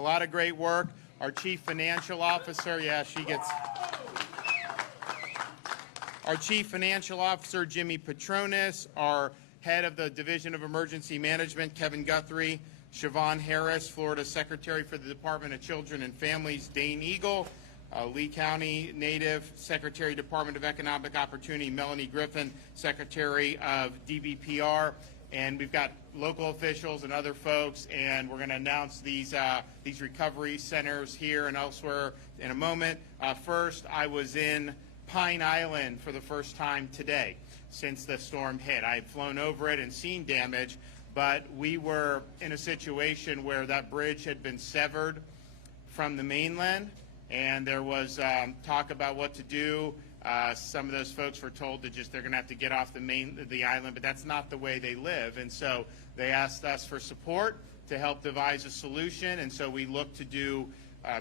a lot of great work. Our Chief Financial Officer, our Chief Financial Officer, Jimmy Petronis, our Head of the Division of Emergency Management, Kevin Guthrie, Siobhan Harris, Florida Secretary for the Department of Children and Families, Dane Eagle, Lee County native, Secretary, Department of Economic Opportunity, Melanie Griffin, Secretary of DBPR, and we've got local officials and other folks, and we're going to announce these recovery centers here and elsewhere in a moment. First, I was in Pine Island for the first time today since the storm hit. I had flown over it and seen damage, but we were in a situation where that bridge had been severed from the mainland, and there was talk about what to do. Some of those folks were told that they're going to have to get off the island, but that's not the way they live. And so they asked us for support to help devise a solution. And so we looked to do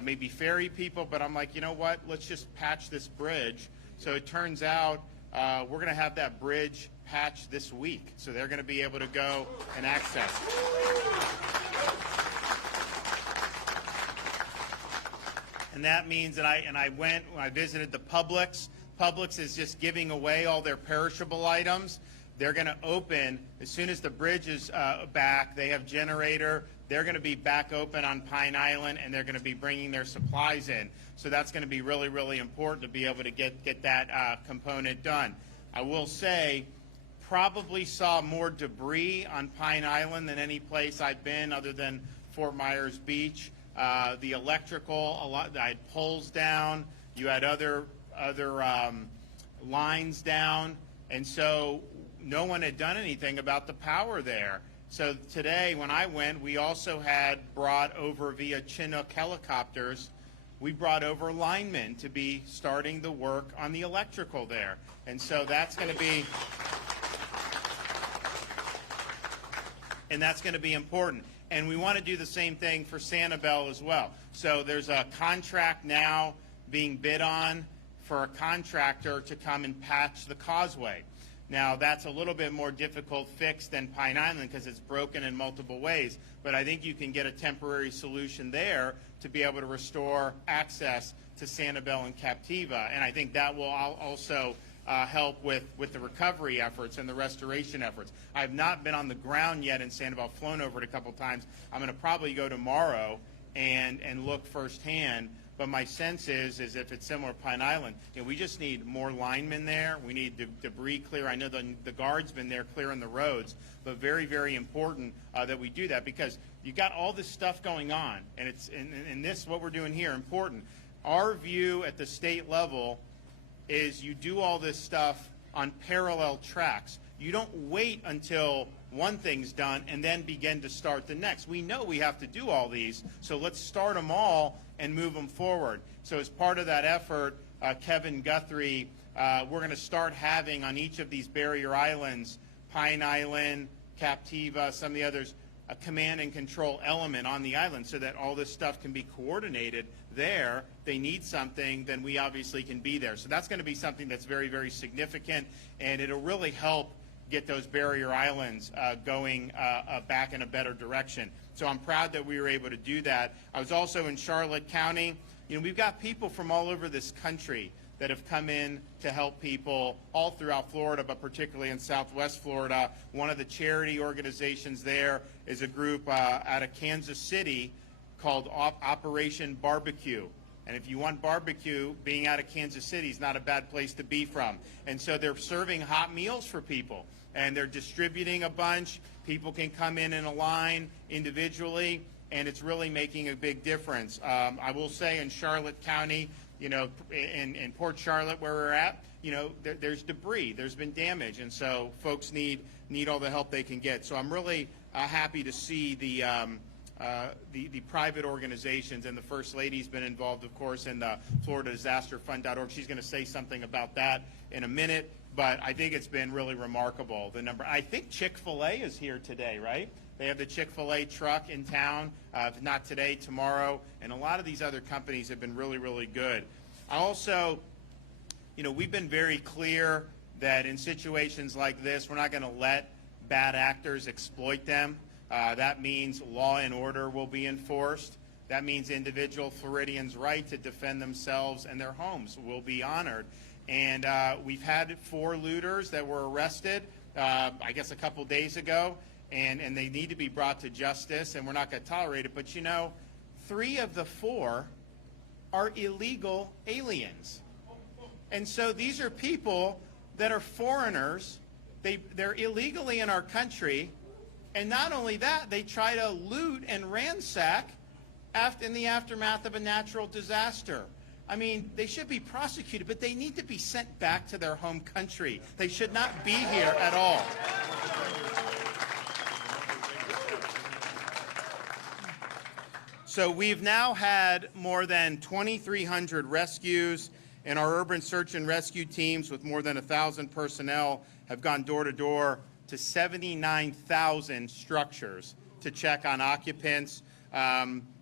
maybe ferry people, but I'm like, you know what? Let's just patch this bridge. So it turns out we're going to have that bridge patched this week. So they're going to be able to go and access it. And that means that I visited the Publix. Publix is just giving away all their perishable items. They're going to open as soon as the bridge is back. They have generator. They're going to be back open on Pine Island, and they're going to be bringing their supplies in. So that's going to be really, really important to be able to get that component done. I will say, probably saw more debris on Pine Island than any place I've been other than Fort Myers Beach. The electrical, I had poles down. You had other lines down, and so no one had done anything about the power there. So today, when I went, we also had brought over via Chinook helicopters. We brought over linemen to be starting the work on the electrical there, and so that's going to be. And that's going to be important. And we want to do the same thing for Sanibel as well. So there's a contract now being bid on for a contractor to come and patch the causeway. Now, that's a little bit more difficult fix than Pine Island because it's broken in multiple ways. But I think you can get a temporary solution there to be able to restore access to Sanibel and Captiva. And I think that will also help with the recovery efforts and the restoration efforts. I have not been on the ground yet in Sanibel. I've flown over it a couple times. I'm going to probably go tomorrow and look firsthand. But my sense is if it's similar to Pine Island, we just need more linemen there. We need debris clear. I know the guards been there clearing the roads, but very, very important that we do that because you got all this stuff going on, and it's and this what we're doing here important. Our view at the state level is you do all this stuff on parallel tracks. You don't wait until one thing's done and then begin to start the next. We know we have to do all these, so let's start them all and move them forward. So as part of that effort, Kevin Guthrie, we're going to start having on each of these barrier islands, Pine Island, Captiva, some of the others, a command and control element on the island so that all this stuff can be coordinated there. They need something, then we obviously can be there. So that's going to be something that's very, very significant, and it'll really help get those barrier islands going back in a better direction. So I'm proud that we were able to do that. I was also in Charlotte County. We've got people from all over this country that have come in to help people all throughout Florida, but particularly in Southwest Florida. One of the charity organizations there is a group out of Kansas City called Operation Barbecue. And if you want barbecue, being out of Kansas City is not a bad place to be from. And so they're serving hot meals for people, and they're distributing a bunch. People can come in a line individually, and it's really making a big difference. I will say in Charlotte County, in Port Charlotte where we're at, there's debris, there's been damage, and so folks need all the help they can get. So I'm really happy to see the private organizations, and the First Lady's been involved, of course, in the FloridaDisasterFund.org. She's going to say something about that in a minute, but I think it's been really remarkable. The number. I think Chick-fil-A is here today, right? They have the Chick-fil-A truck in town, if not today, tomorrow, and a lot of these other companies have been really, really good. I also, we've been very clear that in situations like this, we're not going to let bad actors exploit them. That means law and order will be enforced. That means individual Floridians' right to defend themselves and their homes will be honored. And we've had 4 looters that were arrested, I guess a couple days ago, and they need to be brought to justice, and we're not going to tolerate it. But you know, 3 of the 4 are illegal aliens. And so these are people that are foreigners. They're illegally in our country. And not only that, they try to loot and ransack in the aftermath of a natural disaster. I mean, they should be prosecuted, but they need to be sent back to their home country. They should not be here at all. So we've now had more than 2,300 rescues, and our urban search and rescue teams with more than 1,000 personnel have gone door to door to 79,000 structures to check on occupants.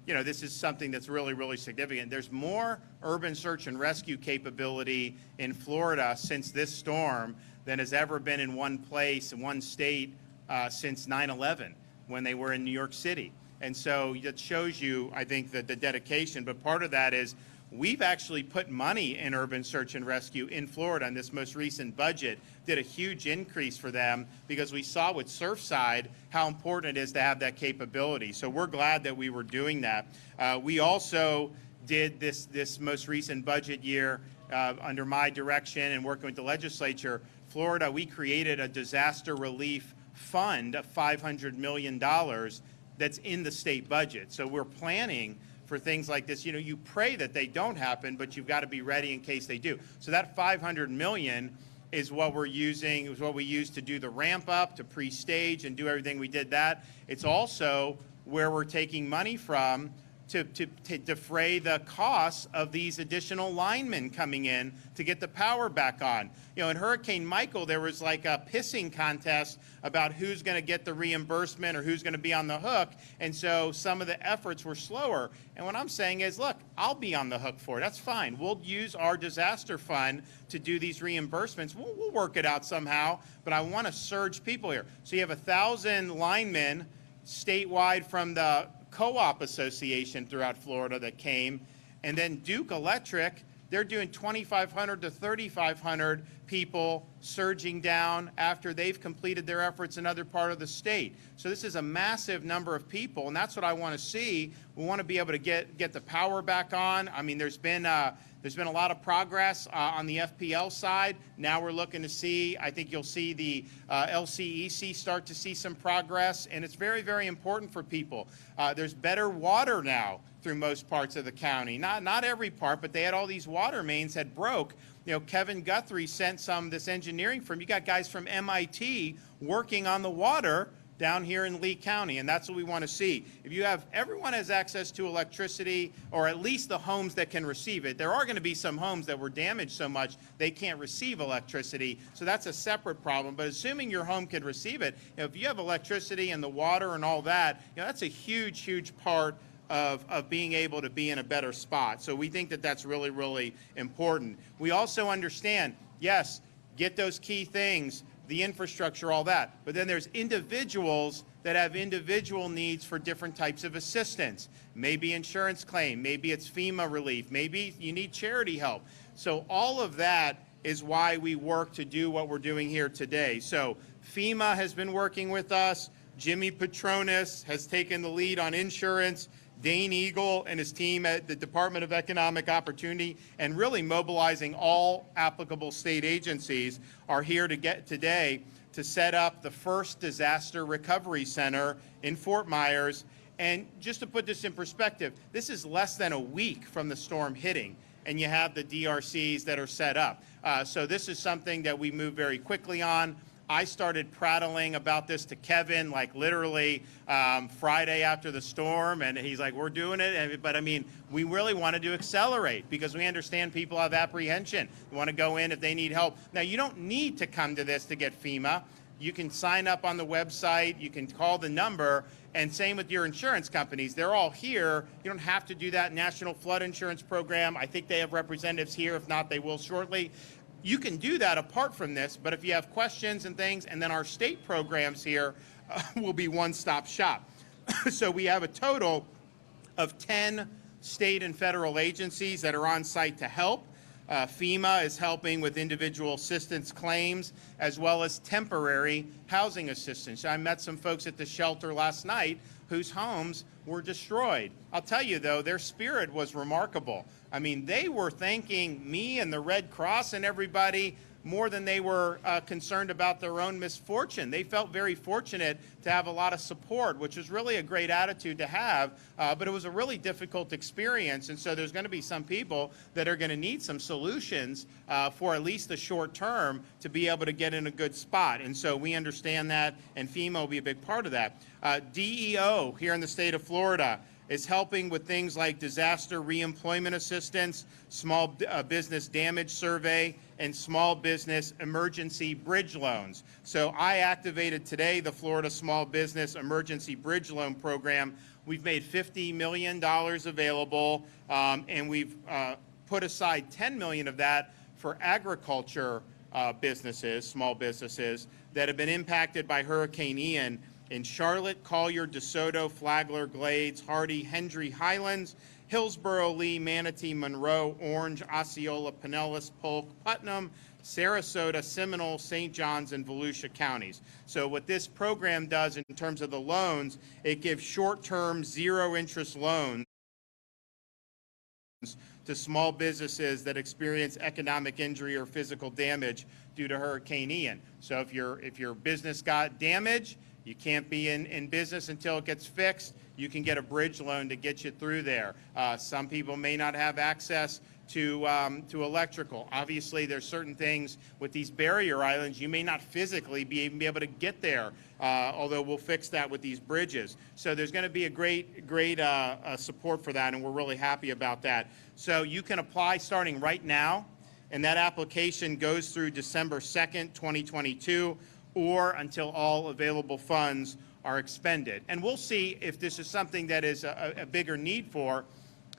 You know, this is something that's really, really significant. There's more urban search and rescue capability in Florida since this storm than has ever been in one place, in one state, since 9/11, when they were in New York City. And so that shows you, I think, the dedication. But part of that is we've actually put money in urban search and rescue in Florida in this most recent budget, did a huge increase for them because we saw with Surfside how important it is to have that capability. So we're glad that we were doing that. We also did this most recent budget year under my direction and working with the legislature, Florida, we created a disaster relief fund of $500 million that's in the state budget. So we're planning for things like this. You know, you pray that they don't happen, but you've got to be ready in case they do. So that $500 million is what we're using, is what we use to do the ramp up, to pre-stage and do everything we did that. It's also where we're taking money from to defray the costs of these additional linemen coming in to get the power back on. You know, in Hurricane Michael, there was like a pissing contest about who's going to get the reimbursement or who's going to be on the hook, and so some of the efforts were slower. And what I'm saying is, look, I'll be on the hook for it. That's fine. We'll use our disaster fund to do these reimbursements. We'll work it out somehow, but I want to surge people here. So you have 1,000 linemen statewide from the Co-op Association throughout Florida that came, and then Duke Electric, they're doing 2,500 to 3,500 people surging down after they've completed their efforts in other part of the state. So this is a massive number of people, and that's what I want to see. We want to be able to get the power back on. I mean, there's been a lot of progress on the FPL side. Now we're looking to see, I think you'll see the LCEC start to see some progress, and it's very, very important for people. There's better water now through most parts of the county. Not every part, but they had all these water mains that broke. You know, Kevin Guthrie sent this engineering firm. You got guys from MIT working on the water down here in Lee County, and that's what we want to see. If you have, everyone has access to electricity, or at least the homes that can receive it. There are going to be some homes that were damaged so much they can't receive electricity, so that's a separate problem. But assuming your home can receive it, you know, if you have electricity and the water and all that, you know, that's a huge, huge part of being able to be in a better spot. So we think that that's really, really important. We also understand, yes, get those key things, the infrastructure, all that. But then there's individuals that have individual needs for different types of assistance. Maybe insurance claim, maybe it's FEMA relief, maybe you need charity help. So all of that is why we work to do what we're doing here today. So FEMA has been working with us. Jimmy Petronis has taken the lead on insurance. Dane Eagle and his team at the Department of Economic Opportunity, and really mobilizing all applicable state agencies, are here today to set up the first disaster recovery center in Fort Myers. And just to put this in perspective, this is less than a week from the storm hitting, and you have the DRCs that are set up. So this is something that we move very quickly on. I started prattling about this to Kevin, like literally Friday after the storm, and he's like, we're doing it. But I mean, we really wanted to accelerate because we understand people have apprehension. They want to go in if they need help. Now, you don't need to come to this to get FEMA. You can sign up on the website. You can call the number. And same with your insurance companies. They're all here. You don't have to do that National Flood Insurance Program. I think they have representatives here. If not, they will shortly. You can do that apart from this, but if you have questions and things, and then our state programs here will be one-stop shop. So we have a total of 10 state and federal agencies that are on site to help. FEMA is helping with individual assistance claims as well as temporary housing assistance. I met some folks at the shelter last night whose homes were destroyed. I'll tell you, though, their spirit was remarkable. I mean, they were thanking me and the Red Cross and everybody more than they were concerned about their own misfortune. They felt very fortunate to have a lot of support, which is really a great attitude to have, but it was a really difficult experience, and so there's going to be some people that are going to need some solutions for at least the short term to be able to get in a good spot, and so we understand that, and FEMA will be a big part of that. DEO here in the state of Florida is helping with things like disaster reemployment assistance, small business damage survey, and small business emergency bridge loans. So I activated today the Florida Small Business Emergency Bridge Loan Program. We've made $50 million available, and we've put aside $10 million of that for agriculture businesses, small businesses, that have been impacted by Hurricane Ian in Charlotte, Collier, DeSoto, Flagler, Glades, Hardy, Hendry, Highlands, Hillsborough, Lee, Manatee, Monroe, Orange, Osceola, Pinellas, Polk, Putnam, Sarasota, Seminole, St. Johns, and Volusia counties. So what this program does in terms of the loans, it gives short-term, zero-interest loans to small businesses that experience economic injury or physical damage due to Hurricane Ian. So if your business got damaged, you can't be in business until it gets fixed. You can get a bridge loan to get you through there. Some people may not have access to electrical. Obviously, there's certain things with these barrier islands you may not physically be able to get there, although we'll fix that with these bridges. So there's going to be a great support for that, and we're really happy about that. So you can apply starting right now, and that application goes through December 2nd, 2022, or until all available funds are expended. And we'll see if this is something that is a bigger need for.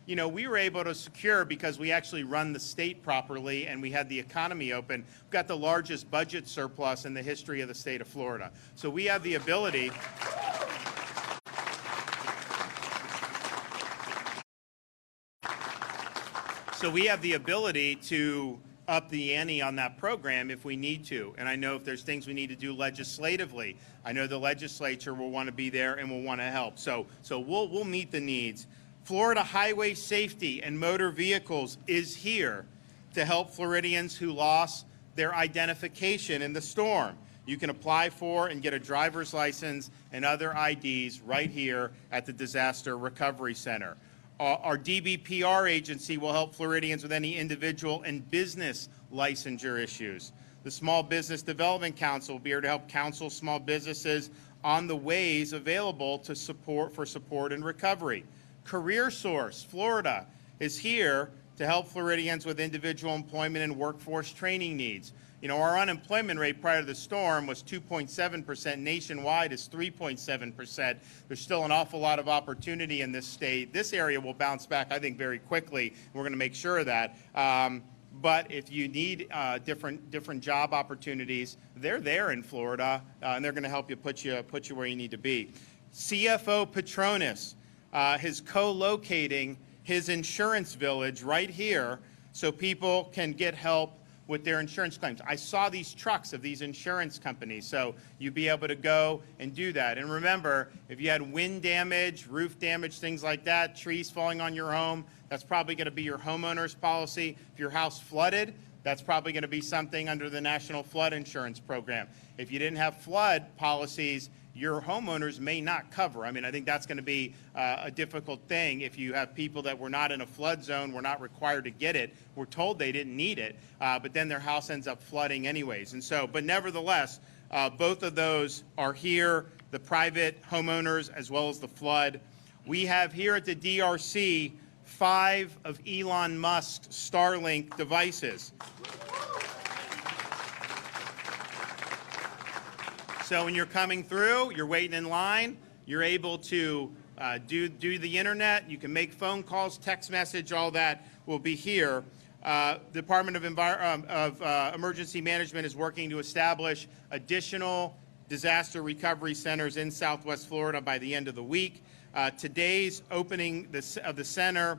You know, we were able to secure, because we actually run the state properly and we had the economy open, we've got the largest budget surplus in the history of the state of Florida. So we have the ability to up the ante on that program if we need to. And I know if there's things we need to do legislatively, I know the legislature will want to be there and will want to help. So we'll meet the needs. Florida Highway Safety and Motor Vehicles is here to help Floridians who lost their identification in the storm. You can apply for and get a driver's license and other IDs right here at the Disaster Recovery Center. Our DBPR agency will help Floridians with any individual and business licensure issues. The Small Business Development Council will be here to help counsel small businesses on the ways available to support and recovery. Career Source Florida is here to help Floridians with individual employment and workforce training needs. You know, our unemployment rate prior to the storm was 2.7%. Nationwide is 3.7%. There's still an awful lot of opportunity in this state. This area will bounce back, I think, very quickly. We're going to make sure of that. But if you need different job opportunities, they're there in Florida, and they're going to help you put you where you need to be. CFO Petronas is co-locating his insurance village right here so people can get help with their insurance claims. I saw these trucks of these insurance companies, so you'd be able to go and do that. And remember, if you had wind damage, roof damage, things like that, trees falling on your home, that's probably going to be your homeowner's policy. If your house flooded, that's probably going to be something under the National Flood Insurance Program. If you didn't have flood policies, your homeowners may not cover. I mean, I think that's going to be a difficult thing if you have people that were not in a flood zone, were not required to get it, were told they didn't need it, but then their house ends up flooding anyways. And so, but nevertheless, both of those are here, the private homeowners as well as the flood. We have here at the DRC 5 of Elon Musk's Starlink devices. So when you're coming through, you're waiting in line, you're able to do the internet, you can make phone calls, text message, all that will be here. Department of Emergency Management is working to establish additional disaster recovery centers in Southwest Florida by the end of the week. Today's opening of the center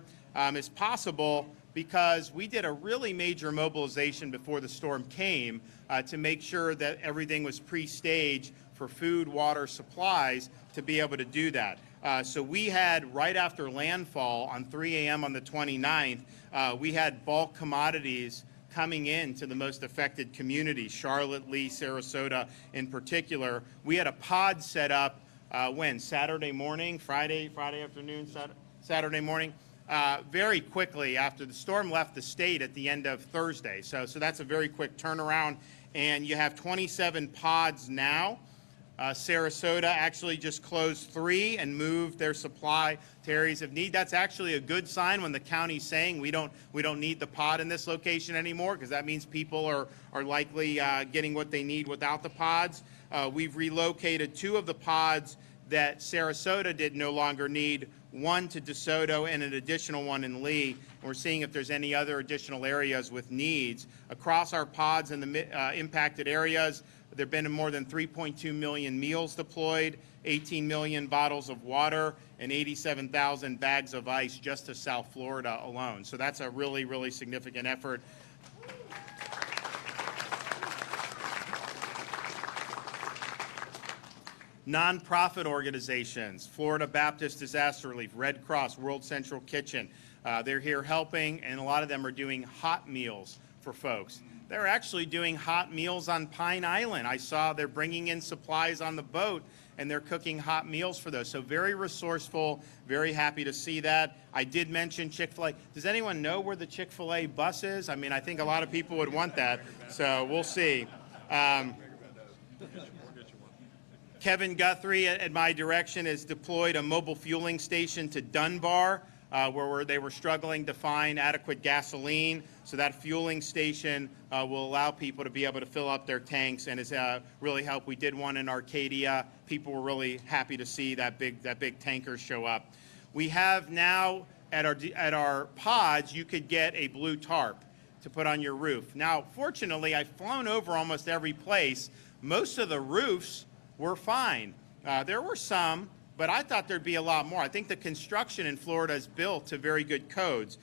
is possible because we did a really major mobilization before the storm came to make sure that everything was pre-staged for food, water, supplies to be able to do that. So we had, right after landfall on 3 a.m. on the 29th, we had bulk commodities coming in to the most affected communities, Charlotte, Lee, Sarasota in particular. We had a pod set up Saturday morning, Friday afternoon, Saturday morning, very quickly after the storm left the state at the end of Thursday. So that's a very quick turnaround. And you have 27 pods now. Sarasota actually just closed 3 and moved their supply to areas of need. That's actually a good sign when the county's saying we don't need the pod in this location anymore, because that means people are likely getting what they need without the pods. We've relocated 2 of the pods that Sarasota did no longer need, one to DeSoto and an additional one in Lee. And we're seeing if there's any other additional areas with needs. Across our pods in the impacted areas, there have been more than 3.2 million meals deployed, 18 million bottles of water, and 87,000 bags of ice just to South Florida alone. So that's a really, really significant effort. Nonprofit organizations, Florida Baptist Disaster Relief, Red Cross, World Central Kitchen, they're here helping, and a lot of them are doing hot meals for folks. They're actually doing hot meals on Pine Island. I saw they're bringing in supplies on the boat, and they're cooking hot meals for those. So very resourceful, very happy to see that. I did mention Chick-fil-A. Does anyone know where the Chick-fil-A bus is? I mean, I think a lot of people would want that, so we'll see. Kevin Guthrie, at my direction, has deployed a mobile fueling station to Dunbar, where they were struggling to find adequate gasoline. So that fueling station will allow people to be able to fill up their tanks, and has really helped. We did one in Arcadia. People were really happy to see that big tanker show up. We have now at our pods, you could get a blue tarp to put on your roof. Now, fortunately, I've flown over almost every place. Most of the roofs were fine. There were some, but I thought there'd be a lot more. I think the construction in Florida is built to very good codes.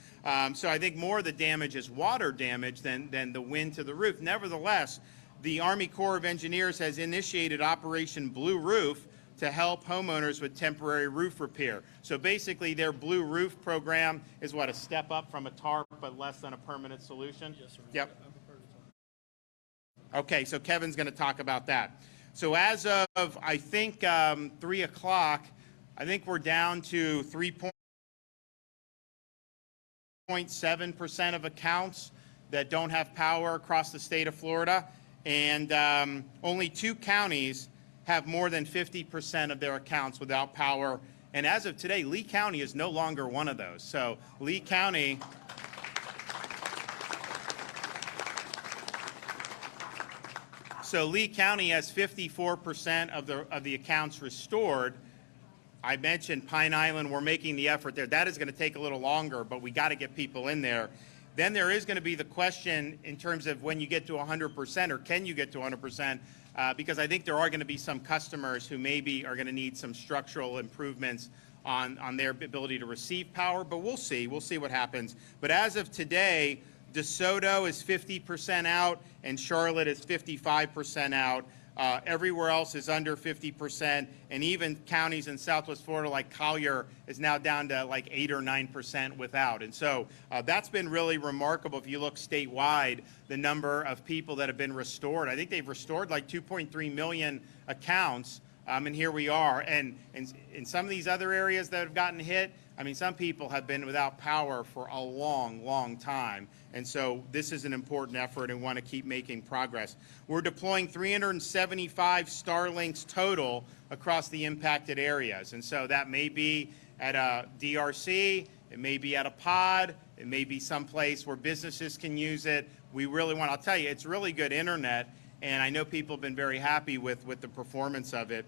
So I think more of the damage is water damage than the wind to the roof. Nevertheless, the Army Corps of Engineers has initiated Operation Blue Roof to help homeowners with temporary roof repair. So basically their Blue Roof program is what, a step up from a tarp, but less than a permanent solution? Yes, sir. Yep. Okay, so Kevin's going to talk about that. So as of, I think, 3 o'clock, I think we're down to 3.7% of accounts that don't have power across the state of Florida, and only 2 counties have more than 50% of their accounts without power. And as of today, Lee County is no longer one of those. So Lee County has 54% of the accounts restored. I mentioned Pine Island, we're making the effort there. That is going to take a little longer, but we got to get people in there. Then there is going to be the question in terms of when you get to 100%, or can you get to 100%, because I think there are going to be some customers who maybe are going to need some structural improvements on their ability to receive power, but we'll see what happens. But as of today, DeSoto is 50% out, and Charlotte is 55% out. Everywhere else is under 50%, and even counties in Southwest Florida like Collier is now down to like 8 or 9% without. And so that's been really remarkable. If you look statewide, the number of people that have been restored, I think they've restored like 2.3 million accounts, and here we are. And in some of these other areas that have gotten hit, I mean, some people have been without power for a long, long time. And so this is an important effort, and want to keep making progress. We're deploying 375 Starlinks total across the impacted areas. And so that may be at a DRC, it may be at a pod, it may be someplace where businesses can use it. We really want, I'll tell you, it's really good internet, and I know people have been very happy with the performance of it.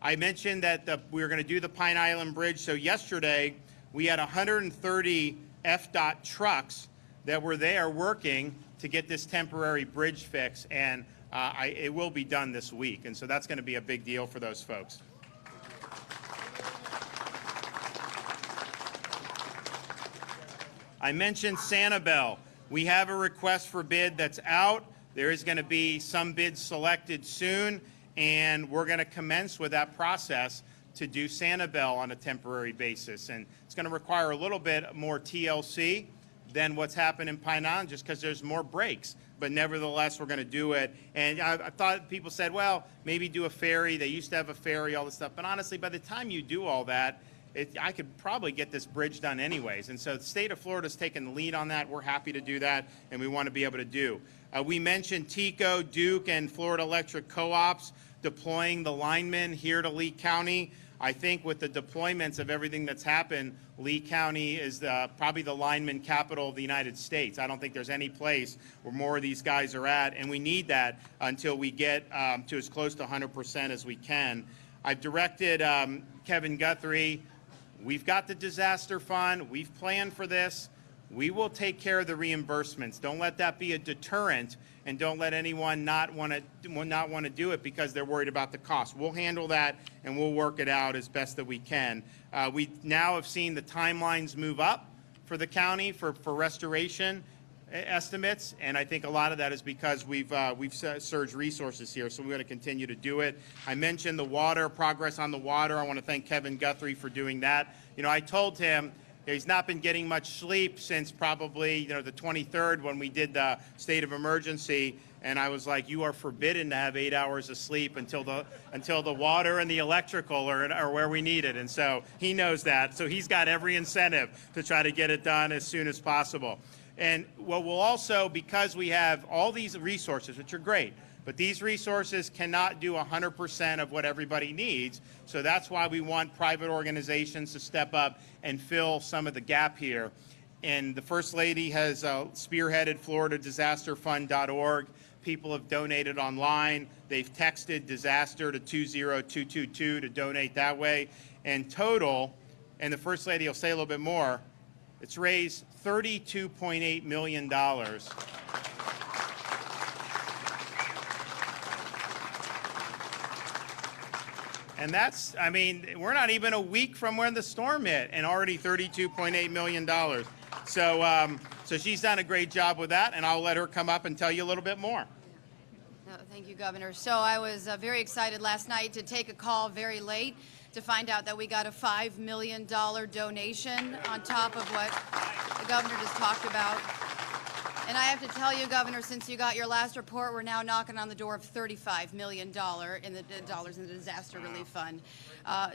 I mentioned that we were going to do the Pine Island Bridge. So yesterday, we had 130 FDOT trucks that were there working to get this temporary bridge fix, and it will be done this week, and so that's going to be a big deal for those folks. I mentioned Sanibel. We have a request for bid that's out. There is going to be some bids selected soon, and we're going to commence with that process to do Sanibel on a temporary basis. And it's going to require a little bit more TLC than what's happened in Pine Island, just because there's more breaks. But nevertheless, we're going to do it. And I thought people said, well, maybe do a ferry. They used to have a ferry, all this stuff. But honestly, by the time you do all that, I could probably get this bridge done anyways. And so the state of Florida's taken the lead on that. We're happy to do that, and we want to be able to do. We mentioned TECO, Duke, and Florida Electric Co-ops deploying the linemen here to Lee County. I think with the deployments of everything that's happened, Lee County is probably the lineman capital of the United States. I don't think there's any place where more of these guys are at, and we need that until we get to as close to 100% as we can. I've directed Kevin Guthrie. We've got the disaster fund. We've planned for this. We will take care of the reimbursements. Don't let that be a deterrent, and don't let anyone not want to do it because they're worried about the cost. We'll handle that, and we'll work it out as best that we can. We now have seen the timelines move up for the county for restoration estimates, and I think a lot of that is because we've surged resources here, so we're going to continue to do it. I mentioned the water, progress on the water. I want to thank Kevin Guthrie for doing that. You know, I told him he's not been getting much sleep since probably, the 23rd when we did the state of emergency, and I was like, you are forbidden to have 8 hours of sleep until the water and the electrical are where we need it. And so he knows that, so he's got every incentive to try to get it done as soon as possible. And what we'll also, because we have all these resources, which are great, but these resources cannot do 100% of what everybody needs. So that's why we want private organizations to step up and fill some of the gap here. And the First Lady has spearheaded FloridaDisasterFund.org. People have donated online. They've texted disaster to 20222 to donate that way. And total, and the First Lady will say a little bit more, it's raised $32.8 million. And that's, I mean, we're not even a week from when the storm hit and already $32.8 million. So she's done a great job with that, and I'll let her come up and tell you a little bit more. No, thank you, Governor. So I was very excited last night to take a call very late to find out that we got a $5 million donation on top of what the governor just talked about. And I have to tell you, Governor, since you got your last report, we're now knocking on the door of $35 million in the disaster relief fund.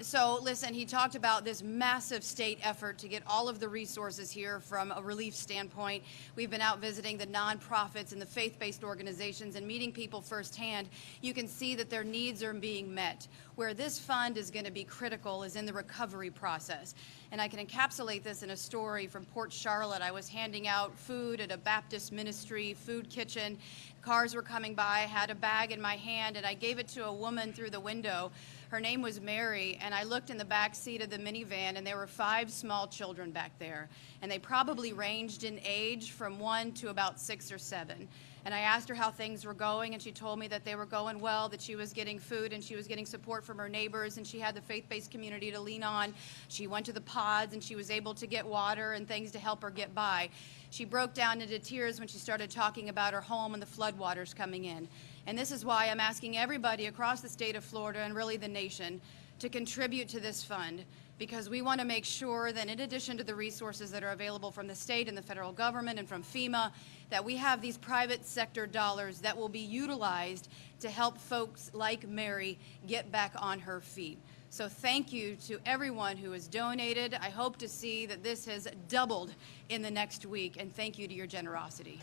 So listen, he talked about this massive state effort to get all of the resources here from a relief standpoint. We've been out visiting the nonprofits and the faith-based organizations and meeting people firsthand. You can see that their needs are being met. Where this fund is going to be critical is in the recovery process. And I can encapsulate this in a story from Port Charlotte. I was handing out food at a Baptist ministry food kitchen. Cars were coming by. I had a bag in my hand, and I gave it to a woman through the window. Her name was Mary, and I looked in the back seat of the minivan, and there were 5 small children back there. And they probably ranged in age from 1 to about 6 or 7. And I asked her how things were going, and she told me that they were going well, that she was getting food and she was getting support from her neighbors, and she had the faith-based community to lean on. She went to the pods, and she was able to get water and things to help her get by. She broke down into tears when she started talking about her home and the floodwaters coming in. And this is why I'm asking everybody across the state of Florida and really the nation to contribute to this fund, because we want to make sure that in addition to the resources that are available from the state and the federal government and from FEMA, that we have these private sector dollars that will be utilized to help folks like Mary get back on her feet. So thank you to everyone who has donated. I hope to see that this has doubled in the next week, and thank you to your generosity.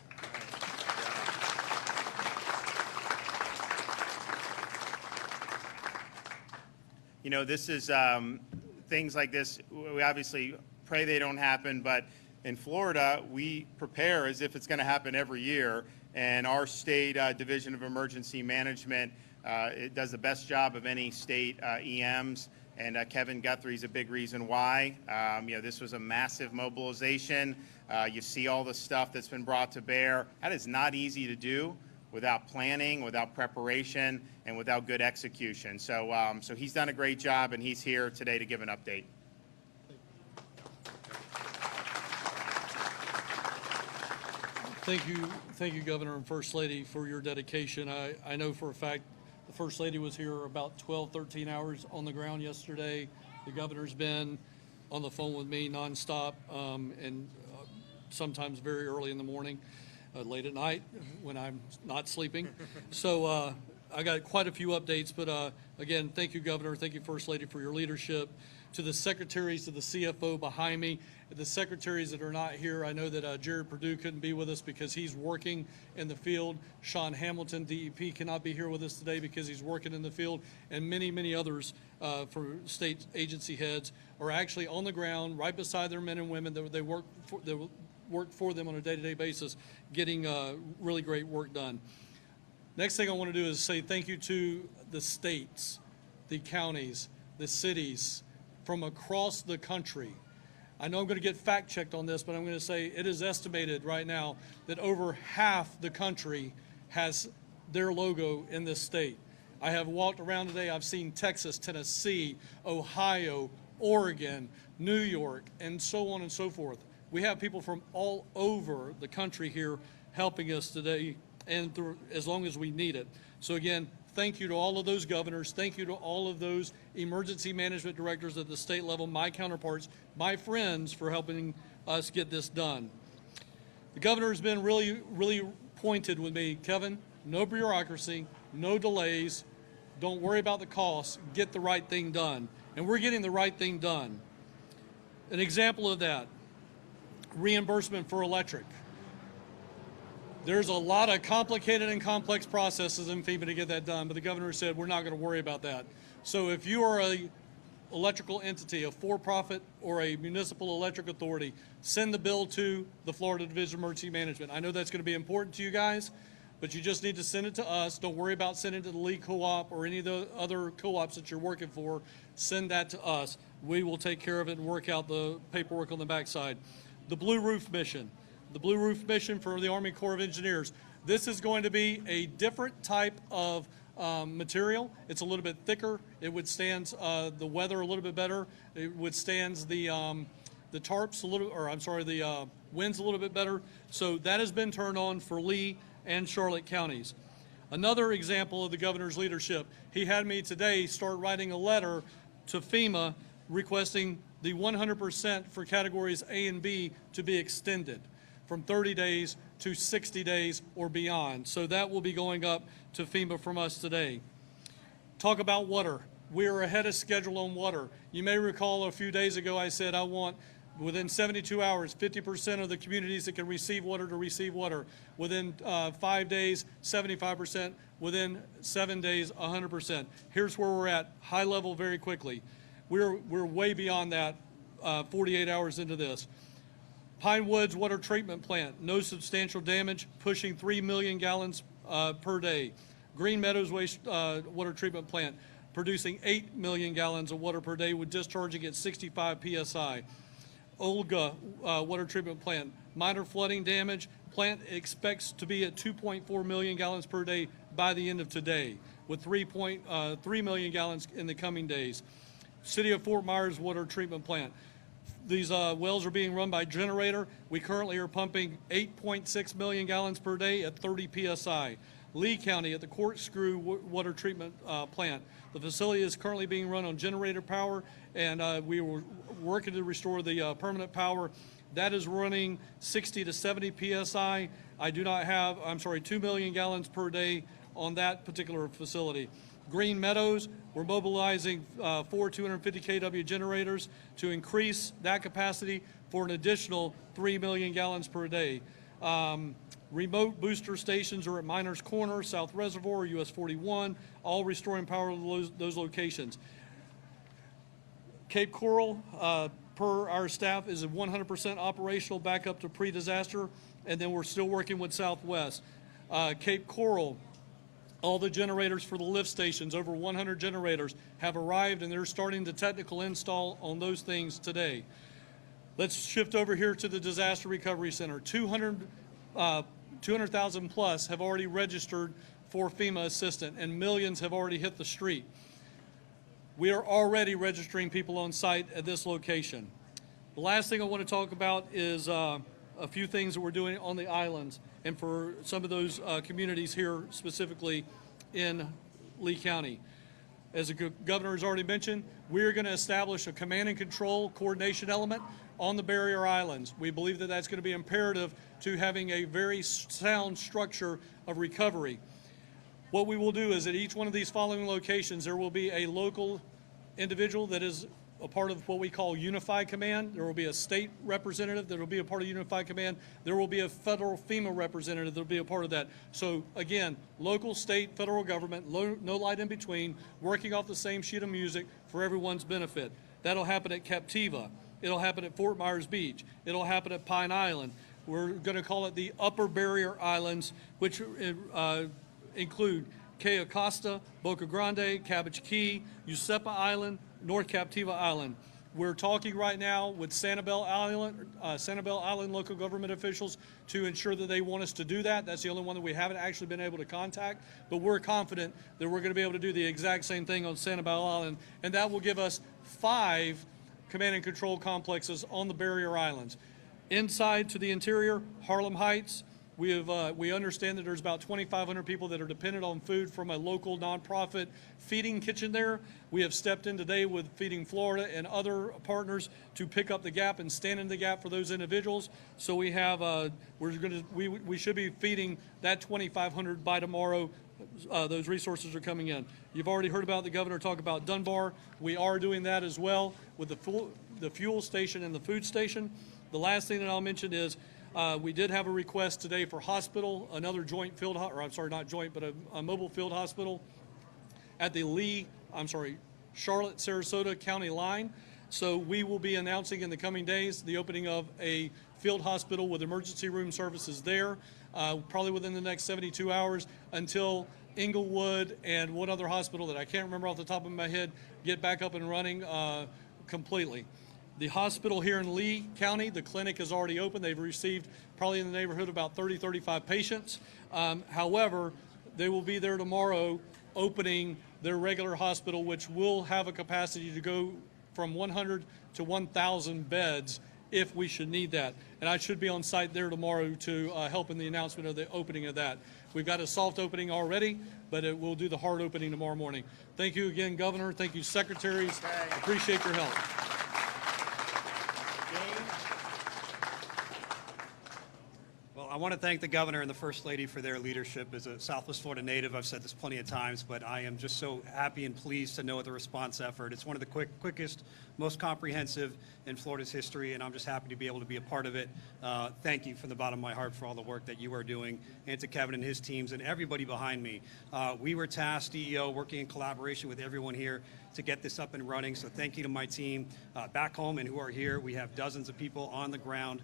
You know, this is things like this, we obviously pray they don't happen, but in Florida, we prepare as if it's going to happen every year, and our state Division of Emergency Management it does the best job of any state EMs, and Kevin Guthrie's a big reason why. This was a massive mobilization. You see all the stuff that's been brought to bear. That is not easy to do without planning, without preparation, and without good execution. So he's done a great job, and he's here today to give an update. Thank you, Governor and First Lady, for your dedication. I know for a fact the First Lady was here about 12, 13 hours on the ground yesterday. The Governor's been on the phone with me nonstop, and sometimes very early in the morning, late at night when I'm not sleeping. So I got quite a few updates, but again, thank you, Governor. Thank you, First Lady, for your leadership. To the secretaries, to the CFO behind me, the secretaries that are not here, I know that Jared Perdue couldn't be with us because he's working in the field. Sean Hamilton, DEP, cannot be here with us today because he's working in the field, and many, many others for state agency heads are actually on the ground right beside their men and women that they work for them on a day-to-day basis, getting really great work done. Next thing I want to do is say thank you to the states, the counties, the cities from across the country. I know I'm going to get fact-checked on this, but I'm going to say it is estimated right now that over half the country has their logo in this state. I have walked around today. I've seen Texas, Tennessee, Ohio, Oregon, New York, and so on and so forth. We have people from all over the country here helping us today and through, as long as we need it. So again, thank you to all of those governors. Thank you to all of those emergency management directors at the state level, my counterparts, my friends, for helping us get this done. The governor has been really, really pointed with me. Kevin, no bureaucracy, no delays. Don't worry about the costs. Get the right thing done. And we're getting the right thing done. An example of that, reimbursement for electric. There's a lot of complicated and complex processes in FEMA to get that done, but the governor said we're not going to worry about that. So if you are a electrical entity, a for-profit or a municipal electric authority, send the bill to the Florida Division of Emergency Management. I know that's going to be important to you guys, but you just need to send it to us. Don't worry about sending it to the league co-op or any of the other co-ops that you're working for. Send that to us. We will take care of it and work out the paperwork on the backside. The Blue Roof Mission. The Blue Roof Mission for the Army Corps of Engineers. This is going to be a different type of material. It's a little bit thicker. It withstands the weather a little bit better. It withstands the tarps a little, or I'm sorry, the winds a little bit better. So that has been turned on for Lee and Charlotte counties. Another example of the governor's leadership, he had me today start writing a letter to FEMA requesting the 100% for categories A and B to be extended from 30 days to 60 days or beyond. So that will be going up to FEMA from us today. Talk about water. We are ahead of schedule on water. You may recall a few days ago I said I want within 72 hours 50% of the communities that can receive water to receive water. Within 5 days, 75%. Within 7 days, 100%. Here's where we're at, high level very quickly. We're way beyond that 48 hours into this. Pine Woods Water Treatment Plant, no substantial damage, pushing 3 million gallons per day. Green Meadows Water Treatment Plant, producing 8 million gallons of water per day with discharging at 65 PSI. Olga Water Treatment Plant, minor flooding damage. Plant expects to be at 2.4 million gallons per day by the end of today, with 3 million gallons in the coming days. City of Fort Myers Water Treatment Plant. These wells are being run by generator. We currently are pumping 8.6 million gallons per day at 30 PSI. Lee County at the Corkscrew Water Treatment Plant. The facility is currently being run on generator power, and we were working to restore the permanent power. That is running 60 to 70 PSI. I do not have, 2 million gallons per day on that particular facility. Green Meadows, we're mobilizing 4 250 kW generators to increase that capacity for an additional 3 million gallons per day. Remote booster stations are at Miners Corner, South Reservoir, US 41, all restoring power to those locations. Cape Coral, per our staff, is 100% operational back up to pre-disaster, and then we're still working with Southwest. Cape Coral, all the generators for the lift stations, over 100 generators, have arrived, and they're starting the technical install on those things today. Let's shift over here to the Disaster Recovery Center. 200,000 plus have already registered for FEMA assistance, and millions have already hit the street. We are already registering people on site at this location. The last thing I want to talk about is a few things that we're doing on the islands and for some of those communities here specifically in Lee County. As the governor has already mentioned, we're going to establish a command and control coordination element on the barrier islands. We believe that that's going to be imperative to having a very sound structure of recovery. What we will do is at each one of these following locations, there will be a local individual that is a part of what we call Unified Command. There will be a state representative that will be a part of Unified Command. There will be a federal FEMA representative that will be a part of that. So again, local, state, federal government, no light in between, working off the same sheet of music for everyone's benefit. That'll happen at Captiva. It'll happen at Fort Myers Beach. It'll happen at Pine Island. We're going to call it the Upper Barrier Islands, which include Cayo Costa, Boca Grande, Cabbage Key, Yusepa Island, North Captiva Island. We're talking right now with Sanibel Island local government officials to ensure that they want us to do that. That's the only one that we haven't actually been able to contact, but we're confident that we're going to be able to do the exact same thing on Sanibel Island, and that will give us 5 command and control complexes on the barrier islands. Inside to the interior, Harlem Heights, we understand that there's about 2,500 people that are dependent on food from a local nonprofit feeding kitchen there. We have stepped in today with Feeding Florida and other partners to pick up the gap and stand in the gap for those individuals. So we have we should be feeding that 2,500 by tomorrow. Those resources are coming in. You've already heard about the governor talk about Dunbar. We are doing that as well with the fuel station and the food station. The last thing that I'll mention is we did have a request today for hospital, another joint field, or I'm sorry, not joint, but a mobile field hospital at the Charlotte-Sarasota County line. So we will be announcing in the coming days the opening of a field hospital with emergency room services there, probably within the next 72 hours until Inglewood and one other hospital that I can't remember off the top of my head get back up and running completely. The hospital here in Lee County, the clinic is already open. They've received probably in the neighborhood of about 30, 35 patients. However, they will be there tomorrow opening their regular hospital, which will have a capacity to go from 100 to 1,000 beds if we should need that. And I should be on site there tomorrow to help in the announcement of the opening of that. We've got a soft opening already, but we'll do the hard opening tomorrow morning. Thank you again, Governor. Thank you, secretaries. Appreciate your help. I want to thank the governor and the First Lady for their leadership. As a Southwest Florida native, I've said this plenty of times, but I am just so happy and pleased to know the response effort. It's one of the quickest, most comprehensive in Florida's history, and I'm just happy to be able to be a part of it. Thank you from the bottom of my heart for all the work that you are doing, and to Kevin and his teams and everybody behind me. We were tasked, DEO, working in collaboration with everyone here to get this up and running, so thank you to my team back home and who are here. We have dozens of people on the ground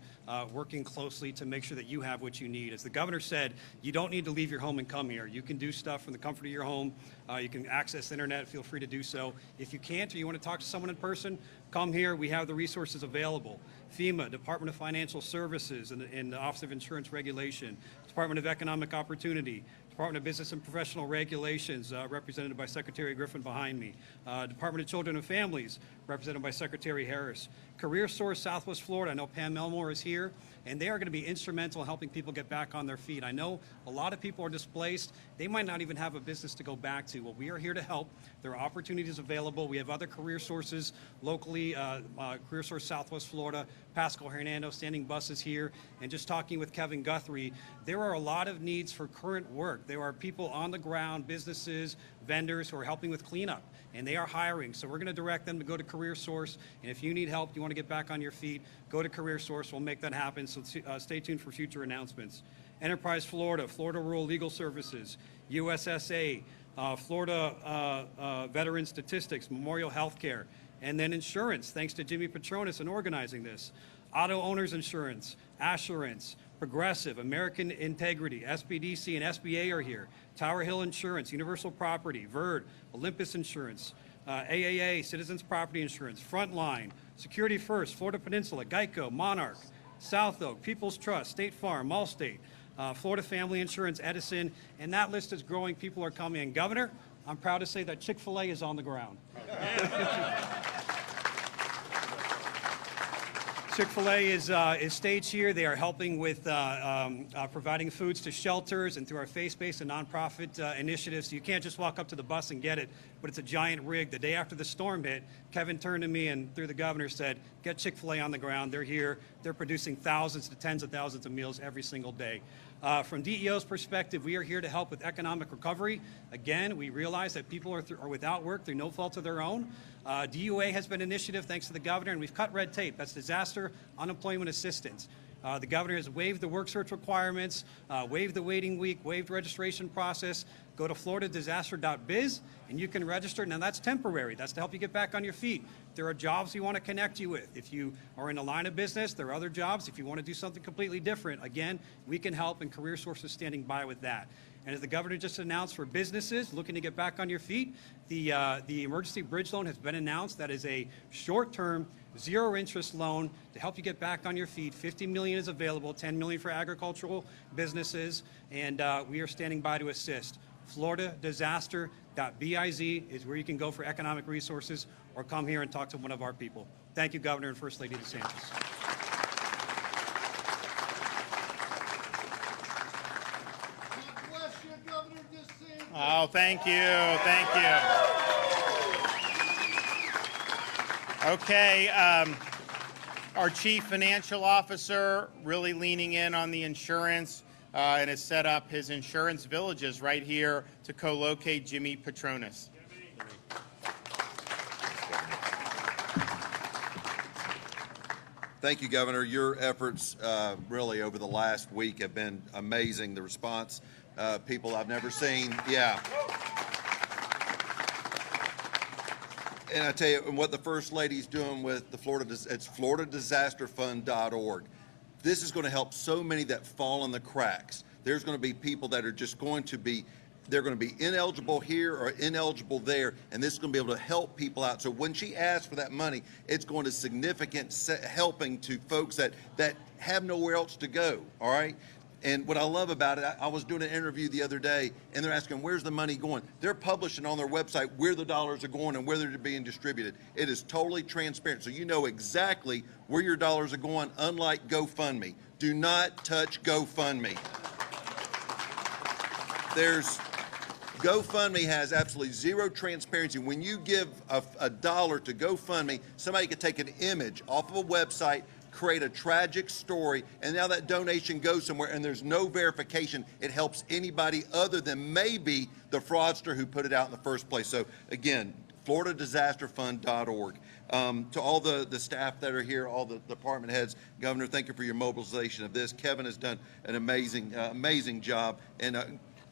working closely to make sure that you have what you need. As the governor said, you don't need to leave your home and come here. You can do stuff from the comfort of your home. You can access the internet. Feel free to do so. If you can't or you want to talk to someone in person, come here. We have the resources available. FEMA, Department of Financial Services, and the Office of Insurance Regulation, Department of Economic Opportunity, Department of Business and Professional Regulations, represented by Secretary Griffin behind me, Department of Children and Families, represented by Secretary Harris, Career Source Southwest Florida, I know Pam Elmore is here, and they are going to be instrumental in helping people get back on their feet. I know a lot of people are displaced. They might not even have a business to go back to. Well, we are here to help. There are opportunities available. We have other career sources locally, Career Source Southwest Florida, Pascal Hernando standing buses here, and just talking with Kevin Guthrie, there are a lot of needs for current work. There are people on the ground, businesses, vendors who are helping with cleanup, and they are hiring. So we're going to direct them to go to Career Source, and if you need help, you want to get back on your feet, go to Career Source. We'll make that happen, so stay tuned for future announcements. Enterprise Florida, Florida Rural Legal Services, USSA, Florida Veteran Statistics, Memorial Healthcare, and then insurance, thanks to Jimmy Petronis in organizing this. Auto Owners Insurance, Assurance, Progressive, American Integrity, SBDC and SBA are here. Tower Hill Insurance, Universal Property, Verd, Olympus Insurance, AAA, Citizens Property Insurance, Frontline, Security First, Florida Peninsula, Geico, Monarch, South Oak, People's Trust, State Farm, Allstate, Florida Family Insurance, Edison, and that list is growing. People are coming. And Governor, I'm proud to say that Chick-fil-A is on the ground. Chick-fil-A is staged here. They are helping with providing foods to shelters and through our faith-based and nonprofit initiatives. So you can't just walk up to the bus and get it, but it's a giant rig. The day after the storm hit, Kevin turned to me and through the governor said, get Chick-fil-A on the ground. They're here. They're producing thousands to tens of thousands of meals every single day. From DEO's perspective, we are here to help with economic recovery. Again, we realize that people are without work through no fault of their own. DUA has been an initiative thanks to the governor, and we've cut red tape. That's disaster unemployment assistance. The governor has waived the work search requirements, waived the waiting week, waived registration process. Go to floridadisaster.biz and you can register. Now that's temporary. That's to help you get back on your feet. There are jobs we want to connect you with. If you are in a line of business, there are other jobs. If you want to do something completely different, again, we can help, and Career Source is standing by with that. And as the governor just announced, for businesses looking to get back on your feet, the emergency bridge loan has been announced. That is a short-term, zero-interest loan to help you get back on your feet. $50 million is available, $10 million for agricultural businesses, and we are standing by to assist. FloridaDisaster.biz is where you can go for economic resources, or come here and talk to one of our people. Thank you, Governor and First Lady DeSantis. Oh, thank you. Thank you. Okay. Our Chief Financial Officer really leaning in on the insurance and has set up his insurance villages right here to co-locate Jimmy Petronas. Thank you, Governor. Your efforts really over the last week have been amazing. The response, people I've never seen. Yeah. And I tell you, and what the First Lady's doing with the it's FloridaDisasterFund.org. This is going to help so many that fall in the cracks. There's going to be people that are just going to be, they're going to be ineligible here or ineligible there, and this is going to be able to help people out. So when she asks for that money, it's going to significant helping to folks that have nowhere else to go, all right? And what I love about it, I was doing an interview the other day, and they're asking, where's the money going? They're publishing on their website where the dollars are going and where they're being distributed. It is totally transparent, so you know exactly where your dollars are going, unlike GoFundMe. Do not touch GoFundMe. GoFundMe has absolutely zero transparency. When you give a dollar to GoFundMe, somebody could take an image off of a website, create a tragic story, and now that donation goes somewhere and there's no verification. It helps anybody other than maybe the fraudster who put it out in the first place. So again, FloridaDisasterFund.org. To all the staff that are here, all the department heads, Governor, thank you for your mobilization of this. Kevin has done an amazing job. And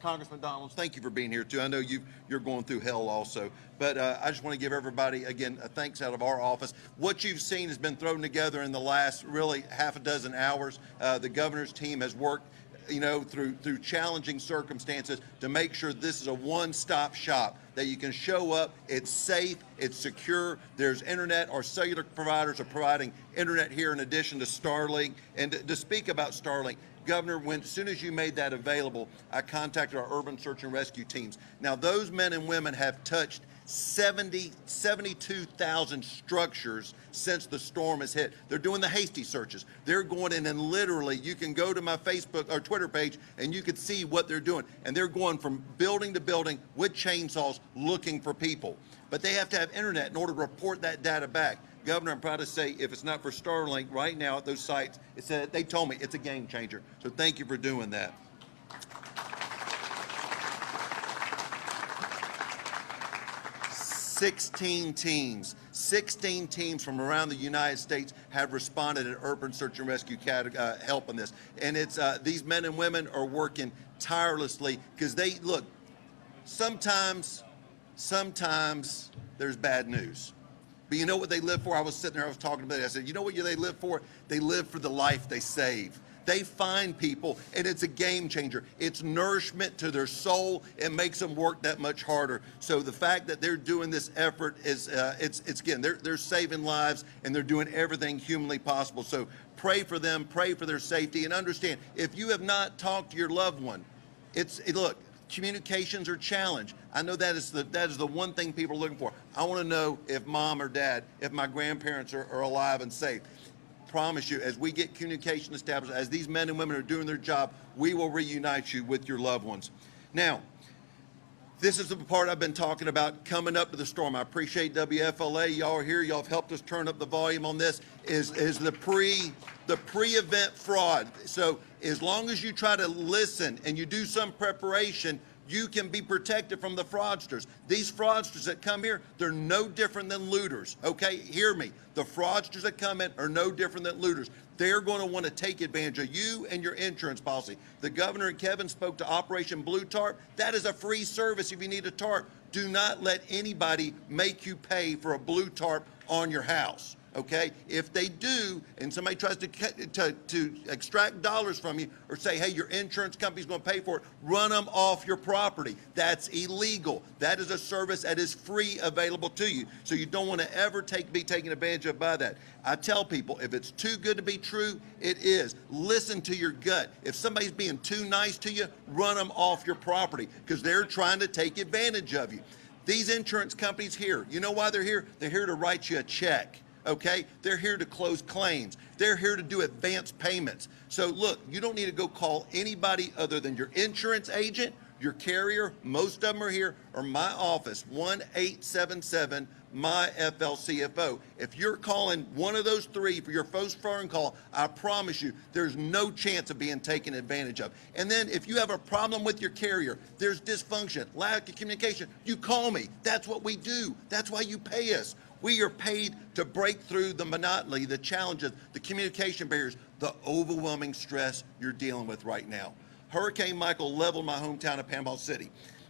Congressman Donalds, thank you for being here too. I know you're going through hell also, but I just want to give everybody, again, a thanks out of our office. What you've seen has been thrown together in the last really half a dozen hours. The governor's team has worked, you know, through challenging circumstances to make sure this is a one-stop shop, that you can show up, it's safe, it's secure, there's internet. Our cellular providers are providing internet here in addition to Starlink. And to speak about Starlink, Governor, as soon as you made that available, I contacted our urban search and rescue teams. Now, those men and women have touched 72,000 structures since the storm has hit. They're doing the hasty searches. They're going in and literally, you can go to my Facebook or Twitter page and you can see what they're doing. And they're going from building to building with chainsaws looking for people. But they have to have internet in order to report that data back. Governor, I'm proud to say, if it's not for Starlink right now at those sites, they told me it's a game changer. So thank you for doing that. 16 teams from around the United States have responded in urban search and rescue help on this. And it's these men and women are working tirelessly because they, look, sometimes there's bad news. But you know what they live for? I was sitting there, I was talking about it. I said, you know what they live for? They live for the life they save. They find people, and it's a game changer. It's nourishment to their soul. It makes them work that much harder. So the fact that they're doing this effort is, it's again, they're saving lives, and they're doing everything humanly possible. So pray for them, pray for their safety, and understand, if you have not talked to your loved one, look, communications are challenged. I know that is the one thing people are looking for. I want to know if mom or dad, if my grandparents are alive and safe. promise you, as we get communication established, as these men and women are doing their job, we will reunite you with your loved ones. Now, this is the part I've been talking about coming up to the storm. I appreciate WFLA. Y'all are here. Y'all have helped us turn up the volume on this. Is the pre-event fraud. So as long as you try to listen and you do some preparation, you can be protected from the fraudsters. These fraudsters that come here, they're no different than looters, okay? Hear me. The fraudsters that come in are no different than looters. They're going to want to take advantage of you and your insurance policy. The governor and Kevin spoke to Operation Blue Tarp. That is a free service if you need a tarp. Do not let anybody make you pay for a blue tarp on your house. Okay, if they do, and somebody tries to extract dollars from you or say, hey, your insurance company's going to pay for it, run them off your property. That's illegal. That is a service that is free available to you. So you don't want to ever be taken advantage of by that. I tell people, if it's too good to be true, it is. Listen to your gut. If somebody's being too nice to you, run them off your property because they're trying to take advantage of you. These insurance companies here, you know why they're here? They're here to write you a check. Okay, they're here to close claims. They're here to do advance payments. So look, you don't need to go call anybody other than your insurance agent, your carrier, most of them are here, or my office, 1-877-MY-FLCFO. If you're calling one of those three for your first phone call, I promise you, there's no chance of being taken advantage of. And then if you have a problem with your carrier, there's dysfunction, lack of communication, you call me. That's what we do. That's why you pay us. We are paid to break through the monotony, the challenges, the communication barriers, the overwhelming stress you're dealing with right now. Hurricane Michael leveled my hometown of Panama City.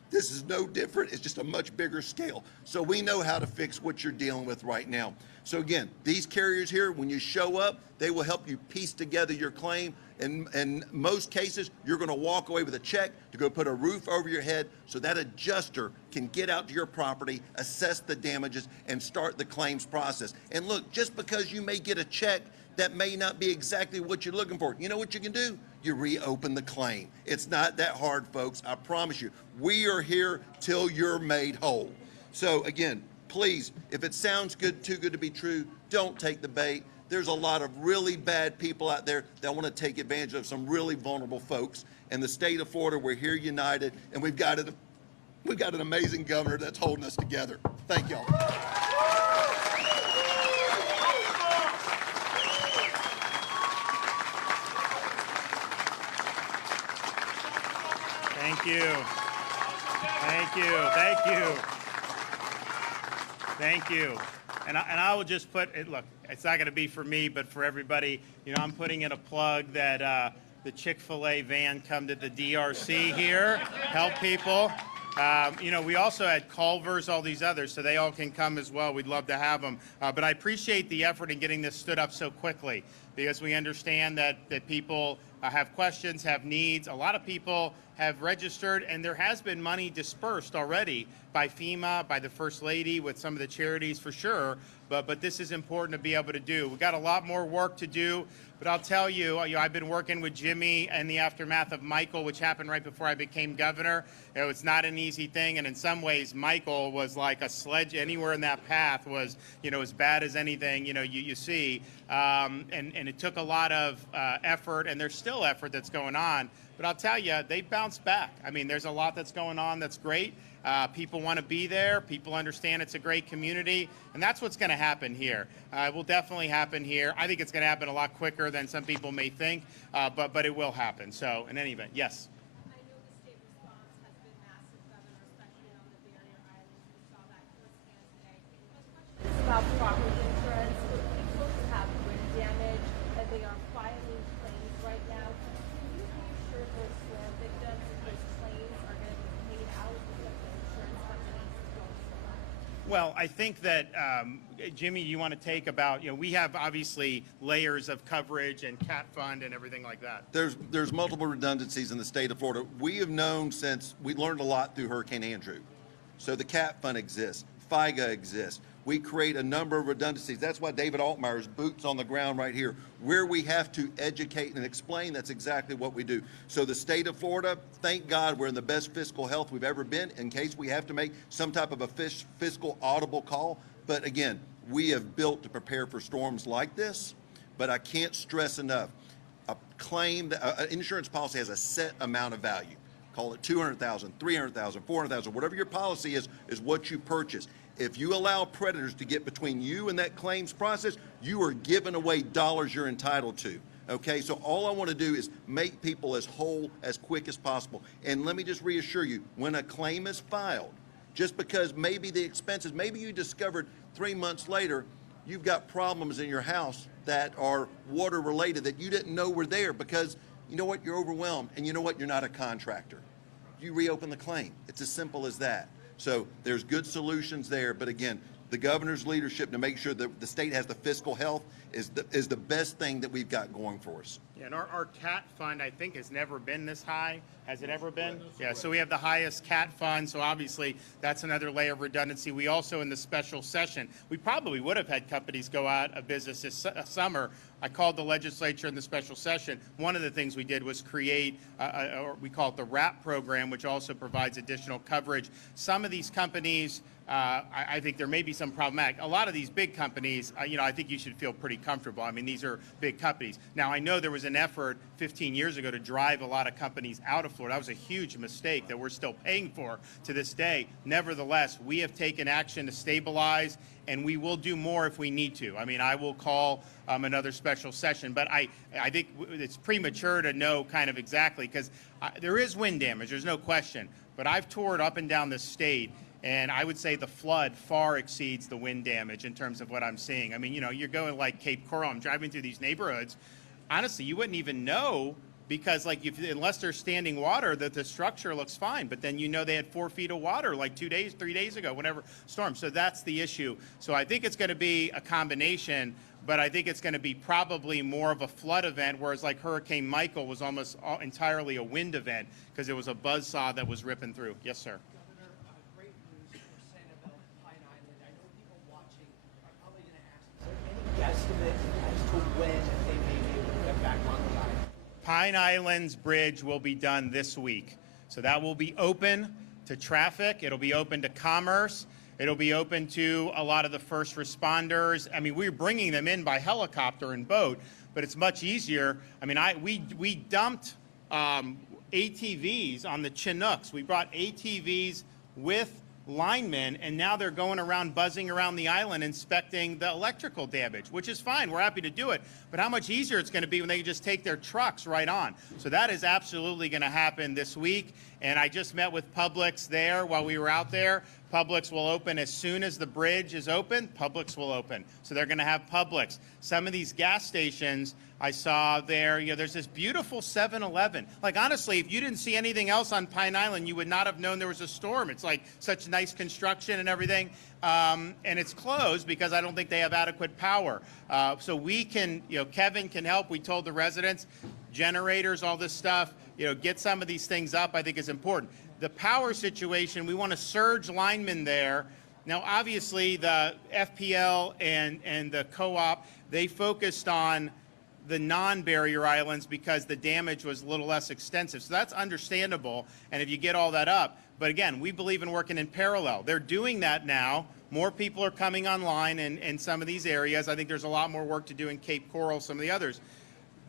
This is no different. It's just a much bigger scale. So we know how to fix what you're dealing with right now. So again, these carriers here, when you show up, they will help you piece together your claim. In most cases, you're going to walk away with a check to go put a roof over your head so that adjuster can get out to your property, assess the damages, and start the claims process. And look, just because you may get a check, that may not be exactly what you're looking for. You know what you can do? You reopen the claim. It's not that hard, folks. I promise you. We are here till you're made whole. So again, please, if it sounds good, too good to be true, don't take the bait. There's a lot of really bad people out there that want to take advantage of some really vulnerable folks. In the state of Florida, we're here united, and we've got an amazing governor that's holding us together. Thank y'all. Thank you. Thank you. Thank you. Thank you. And I will just put it, look, it's not going to be for me, but for everybody. You know, I'm putting in a plug that the Chick-fil-A van come to the DRC here, help people. You know, we also had Culver's, all these others, so they all can come as well. We'd love to have them. But I appreciate the effort in getting this stood up so quickly because we understand that people have questions, have needs. A lot of people have registered, and there has been money dispersed already by FEMA, by the First Lady, with some of the charities for sure. But this is important to be able to do. We've got a lot more work to do. But I'll tell you, I've been working with Jimmy in the aftermath of Michael, which happened right before I became governor. You know, it's not an easy thing, and in some ways, Michael was like a sledge. Anywhere in that path was, you know, as bad as anything, you know, you see. And it took a lot of effort, and there's still effort that's going on. But I'll tell you, they bounced back. I mean, there's a lot that's going on that's great. People want to be there. People understand it's a great community. And that's what's going to happen here. It will definitely happen here. I think it's going to happen a lot quicker than some people may think, but it will happen. So in any event, yes. I know the state response has been massive, Governor, especially on the barrier islands. We saw that firsthand today. My question is about property insurance for people who have wind damage and they are filing claims right now. Can you reassure those storm victims that those claims are going to be paid out because the insurance companies don't show up? Well, I think that, Jimmy, you want to take about, you know, we have obviously layers of coverage and cat fund and everything like that. There's multiple redundancies in the state of Florida. We have known since we learned a lot through Hurricane Andrew. So the cat fund exists, FIGA exists. We create a number of redundancies. That's why David Altmaier's boots on the ground right here. Where we have to educate and explain, that's exactly what we do. So the state of Florida, thank God we're in the best fiscal health we've ever been in case we have to make some type of a fiscal audible call. But again, we have built to prepare for storms like this. But I can't stress enough, a claim, an insurance policy has a set amount of value. Call it $200,000, $300,000, $400,000, whatever your policy is what you purchase. If you allow predators to get between you and that claims process, you are giving away dollars you're entitled to. Okay, so all I want to do is make people as whole as quick as possible. And let me just reassure you, when a claim is filed, just because maybe the expenses, maybe you discovered 3 months later you've got problems in your house that are water related that you didn't know were there because you know what, you're overwhelmed, and you know what, you're not a contractor. You reopen the claim. It's as simple as that. So there's good solutions there, but again, the governor's leadership to make sure that the state has the fiscal health is the best thing that we've got going for us. Yeah, and our CAT fund, I think, has never been this high. Has it ever been? Yeah, so we have the highest CAT fund, so obviously that's another layer of redundancy. We also, in the special session, we probably would have had companies go out of business this summer. I called the legislature in the special session. One of the things we did was create, we call it the WRAP program, which also provides additional coverage. Some of these companies, I think there may be some problematic. A lot of these big companies, I think you should feel pretty comfortable. I mean, these are big companies. Now, I know there was an effort 15 years ago to drive a lot of companies out of Florida. That was a huge mistake that we're still paying for to this day. Nevertheless, we have taken action to stabilize, and we will do more if we need to. I mean, I will call another special session, but I think it's premature to know kind of exactly, because there is wind damage, there's no question, but I've toured up and down the state, and I would say the flood far exceeds the wind damage in terms of what I'm seeing. I mean, you're going like Cape Coral, I'm driving through these neighborhoods. Honestly, you wouldn't even know, because unless there's standing water, that the structure looks fine. But then they had 4 feet of water like 3 days ago, whatever storm. So that's the issue. So I think it's going to be a combination, but I think it's going to be probably more of a flood event, whereas like Hurricane Michael was almost entirely a wind event because it was a buzzsaw that was ripping through. Yes, sir. Governor, great news for Sanibel and Pine Island. I know people watching are probably going to ask, is there any guesstimate as to when they may be able to get back online? Pine Island's bridge will be done this week. So that will be open to traffic. It'll be open to commerce. It'll be open to a lot of the first responders. I mean, we're bringing them in by helicopter and boat, but it's much easier. I mean, we dumped ATVs on the Chinooks. We brought ATVs with linemen, and now they're going around, buzzing around the island, inspecting the electrical damage, which is fine. We're happy to do it. But how much easier it's going to be when they can just take their trucks right on. So that is absolutely going to happen this week. And I just met with Publix there while we were out there. Publix will open as soon as the bridge is open. Publix will open. So they're going to have Publix. Some of these gas stations I saw there, there's this beautiful 7-Eleven. Like, honestly, if you didn't see anything else on Pine Island, you would not have known there was a storm. It's like such nice construction and everything. And it's closed because I don't think they have adequate power. So we can, Kevin can help. We told the residents, generators, all this stuff, get some of these things up, I think is important. The power situation, we want to surge linemen there. Now, obviously, the FPL and the co-op, they focused on the non-barrier islands because the damage was a little less extensive. So that's understandable, and if you get all that up. But again, we believe in working in parallel. They're doing that now. More people are coming online in some of these areas. I think there's a lot more work to do in Cape Coral, some of the others.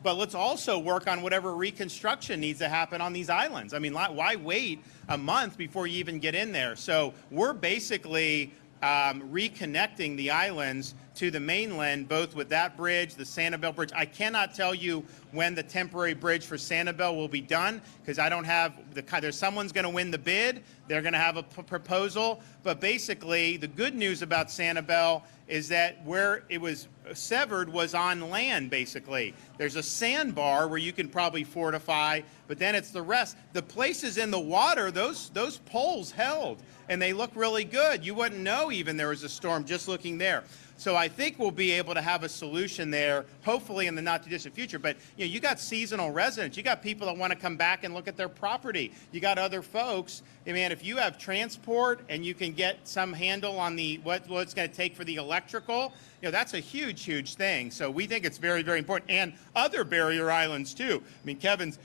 But let's also work on whatever reconstruction needs to happen on these islands. I mean, why wait a month before you even get in there? So we're basically reconnecting the islands to the mainland, both with that bridge, the Sanibel Bridge. I cannot tell you when the temporary bridge for Sanibel will be done because I don't have there's someone's going to win the bid. They're going to have a proposal. But basically, the good news about Sanibel is that where it was severed was on land, basically. There's a sandbar where you can probably fortify, but then it's the rest. The places in the water, those poles held, and they look really good. You wouldn't know even there was a storm just looking there. So I think we'll be able to have a solution there, hopefully in the not-too-distant future. But you got seasonal residents. You got people that want to come back and look at their property. You got other folks. I mean, if you have transport and you can get some handle on what it's going to take for the electrical, that's a huge, huge thing. So we think it's very, very important. And other barrier islands, too. I mean, Kevin's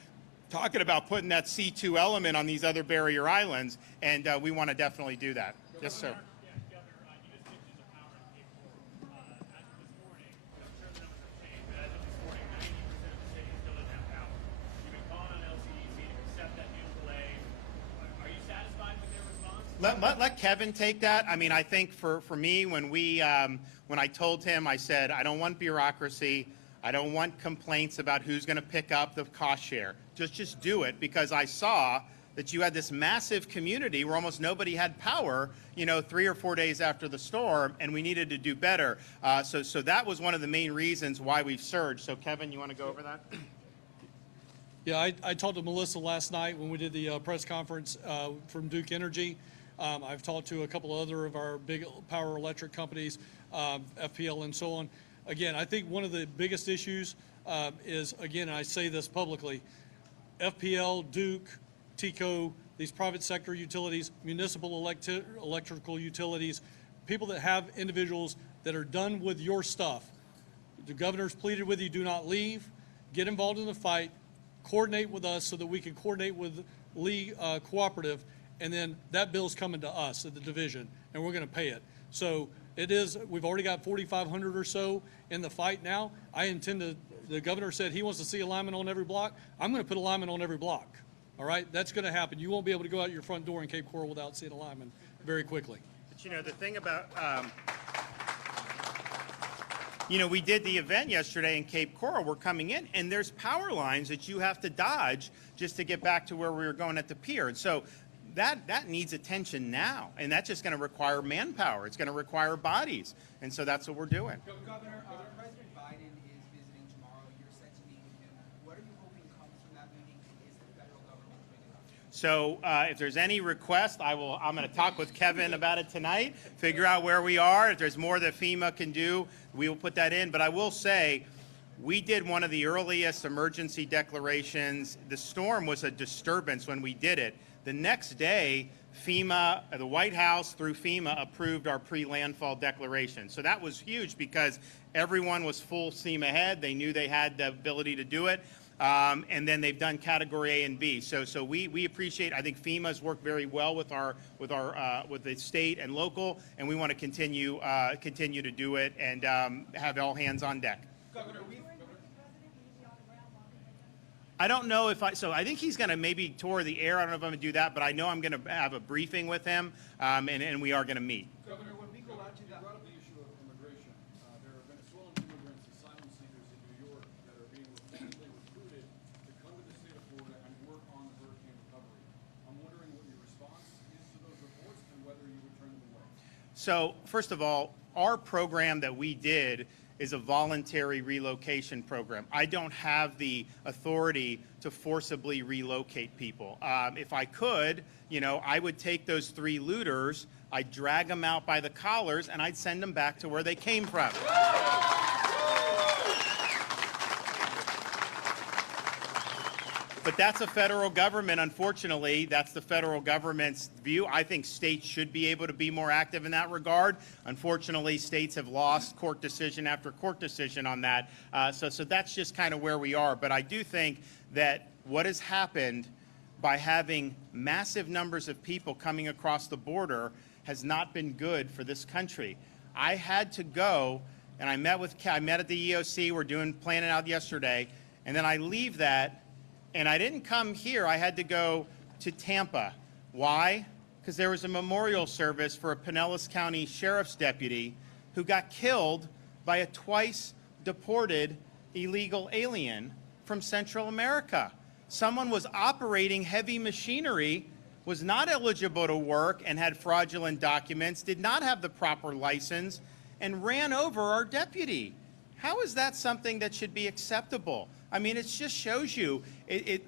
talking about putting that C2 element on these other barrier islands, and we want to definitely do that. Yes, sir. Let Kevin take that. I mean, I think for me, when I told him, I said, I don't want bureaucracy. I don't want complaints about who's going to pick up the cost share. Just do it, because I saw that you had this massive community where almost nobody had power, 3 or 4 days after the storm, and we needed to do better. So that was one of the main reasons why we've surged. So Kevin, you want to go over that? Yeah, I talked to Melissa last night when we did the press conference from Duke Energy. I've talked to a couple other of our big power electric companies, FPL and so on. Again, I think one of the biggest issues is, again, and I say this publicly, FPL, Duke, TECO, these private sector utilities, municipal electrical utilities, people that have individuals that are done with your stuff. The governor's pleaded with you, do not leave, get involved in the fight, coordinate with us so that we can coordinate with Lee Cooperative, and then that bill's coming to us at the division, and we're going to pay it. So it is, we've already got 4,500 or so in the fight now. I intend to, the governor said he wants to see a lineman on every block. I'm going to put a lineman on every block. All right, that's going to happen. You won't be able to go out your front door in Cape Coral without seeing a lineman very quickly. But the thing about, we did the event yesterday in Cape Coral. We're coming in, and there's power lines that you have to dodge just to get back to where we were going at the pier. And so that needs attention now, and that's just going to require manpower. It's going to require bodies, and so that's what we're doing. Governor, President Biden is visiting tomorrow. You're set to meet with him. What are you hoping comes from that meeting? Is the federal government bringing up? So if there's any request, I'm going to talk with Kevin about it tonight, figure out where we are. If there's more that FEMA can do, we will put that in. But I will say, we did one of the earliest emergency declarations. The storm was a disturbance when we did it. The next day, FEMA, the White House through FEMA approved our pre-landfall declaration. So that was huge because everyone was full steam ahead. They knew they had the ability to do it. And then they've done category A and B. So we appreciate, I think FEMA's worked very well with the state and local, and we want to continue to do it and have all hands on deck. Governor, I don't know if I think he's going to maybe tour the air. I don't know if I'm going to do that, but I know I'm going to have a briefing with him, and we are going to meet. Governor, when we go out to You brought up the issue of immigration. There are Venezuelan immigrants, asylum seekers in New York that are being repeatedly recruited to come to the state of Florida and work on the hurricane recovery. I'm wondering what your response is to those reports and whether you would turn them away. So first of all, our program that we did is a voluntary relocation program. I don't have the authority to forcibly relocate people. If I could, I would take those 3 looters, I'd drag them out by the collars, and I'd send them back to where they came from. But that's a federal government, unfortunately. That's the federal government's view. I think states should be able to be more active in that regard. Unfortunately, states have lost court decision after court decision on that. So that's just kind of where we are. But I do think that what has happened by having massive numbers of people coming across the border has not been good for this country. I had to go, and I met at the EOC. We're planning out yesterday, and then I leave that. And I didn't come here. I had to go to Tampa. Why? Because there was a memorial service for a Pinellas County Sheriff's deputy who got killed by a twice deported illegal alien from Central America. Someone was operating heavy machinery, was not eligible to work and had fraudulent documents, did not have the proper license, and ran over our deputy. How is that something that should be acceptable? I mean, it just shows you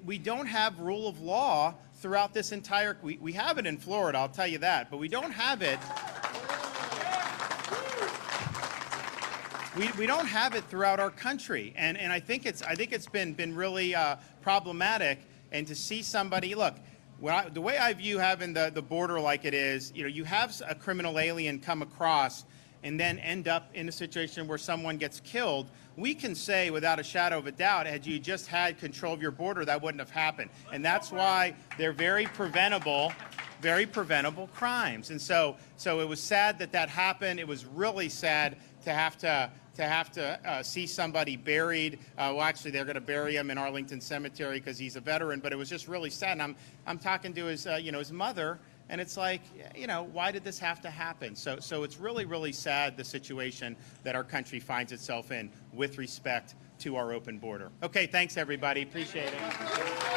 we don't have rule of law throughout this entire, we have it in Florida, I'll tell you that, but we don't have it. We don't have it throughout our country, and I think it's been really problematic. And to see somebody, look, the way I view having the border like it is, you have a criminal alien come across and then end up in a situation where someone gets killed. We can say without a shadow of a doubt, had you just had control of your border, that wouldn't have happened. And that's why they're very preventable crimes. And so it was sad that happened. It was really sad to have to see somebody buried. Well, actually, they're going to bury him in Arlington Cemetery because he's a veteran. But it was just really sad. And I'm talking to his his mother, And it's like, you know, why did this have to happen? So it's really, really sad, the situation that our country finds itself in with respect to our open border. Okay, thanks everybody. Appreciate it.